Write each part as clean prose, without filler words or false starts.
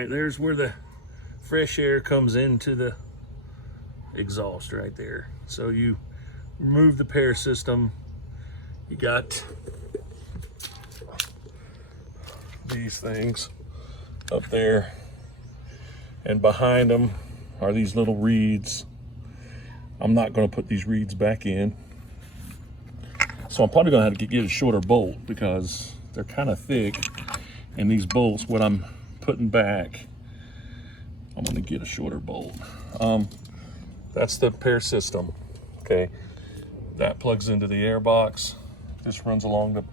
right, there's where the fresh air comes into the exhaust right there. So you remove the PAIR system. You got these things up there, and behind them are these little reeds. I'm not going to put these reeds back in, so I'm probably going to have to get a shorter bolt because they're kind of thick, and these bolts, what I'm putting back, I'm going to get a shorter bolt. That's the PAIR system. Okay, that plugs into the air box. This runs along the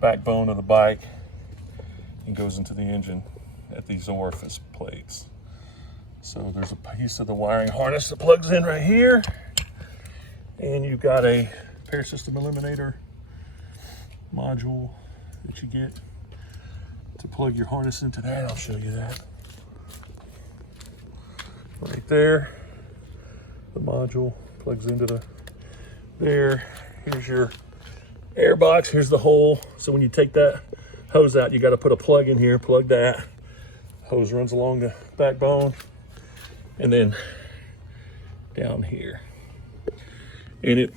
backbone of the bike and goes into the engine at these orifice plates. So there's a piece of the wiring harness that plugs in right here, and you've got a PAIR system eliminator module that you get to plug your harness into that. I'll show you that. Right there, the module plugs into there. Here's your air box, here's the hole. So when you take that hose out, you got to put a plug in here, plug that. Hose runs along the backbone and then down here. And it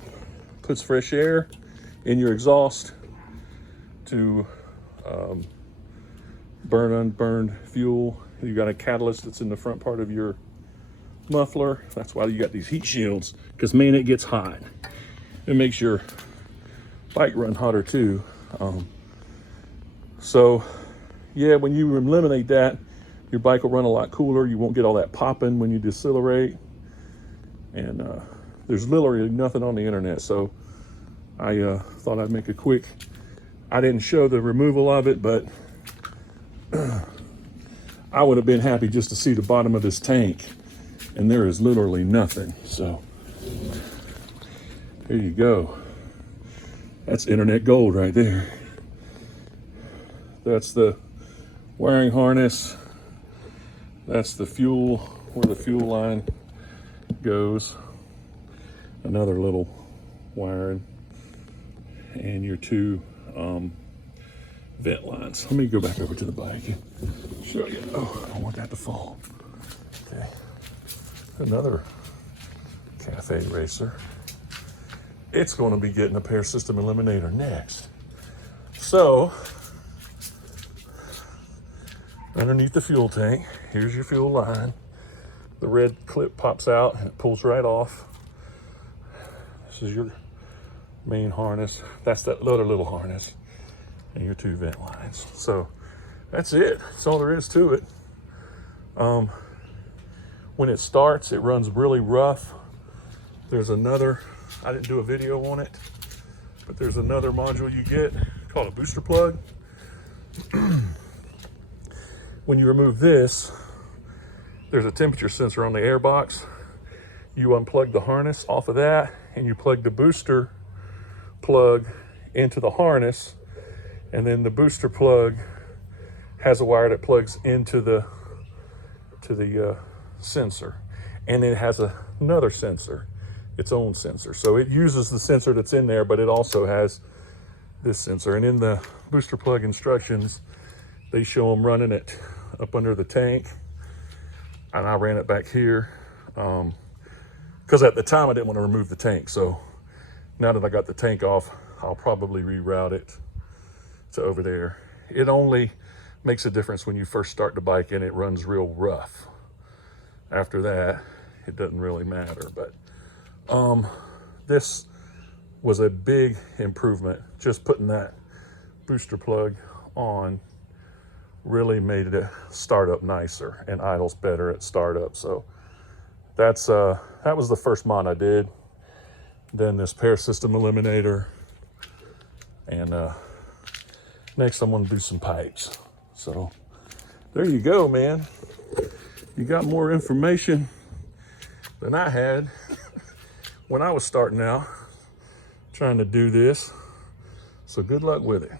puts fresh air in your exhaust to burn unburned fuel. You got a catalyst that's in the front part of your muffler. That's why you got these heat shields, because man, it gets hot. It makes your bike run hotter too. So yeah, when you eliminate that, your bike will run a lot cooler. You won't get all that popping when you decelerate. And there's literally nothing on the internet, so I thought I'd make a quick. I didn't show the removal of it, but I would have been happy just to see the bottom of this tank, and there is literally nothing. So here you go. That's internet gold right there. That's the wiring harness. That's the fuel, where the fuel line goes. Another little wiring, and your two vent lines. Let me go back over to the bike and show you. Oh, I don't want that to fall. Okay. Another cafe racer. It's going to be getting a PAIR system eliminator next. So underneath the fuel tank, here's your fuel line. The red clip pops out and it pulls right off. This is your main harness. That's that other little harness, and your two vent lines. So that's it. That's all there is to it. When it starts, it runs really rough. There's another, I didn't do a video on it, but there's another module you get called a booster plug. When you remove this, there's a temperature sensor on the air box. You unplug the harness off of that, and you plug the booster plug into the harness, and then the booster plug has a wire that plugs into the sensor, and it has another sensor, its own sensor. So it uses the sensor that's in there, but it also has this sensor. And in the booster plug instructions, they show them running it up under the tank, and I ran it back here because at the time I didn't want to remove the tank. So now that I got the tank off, I'll probably reroute it to over there. It only makes a difference when you first start the bike and it runs real rough. After that, it doesn't really matter. But this was a big improvement. Just putting that booster plug on really made it start up nicer and idles better at startup. So that's that was the first mod I did. Then this PAIR system eliminator, and next I'm gonna do some pipes. So there you go, man. You got more information than I had when I was starting out trying to do this. So good luck with it.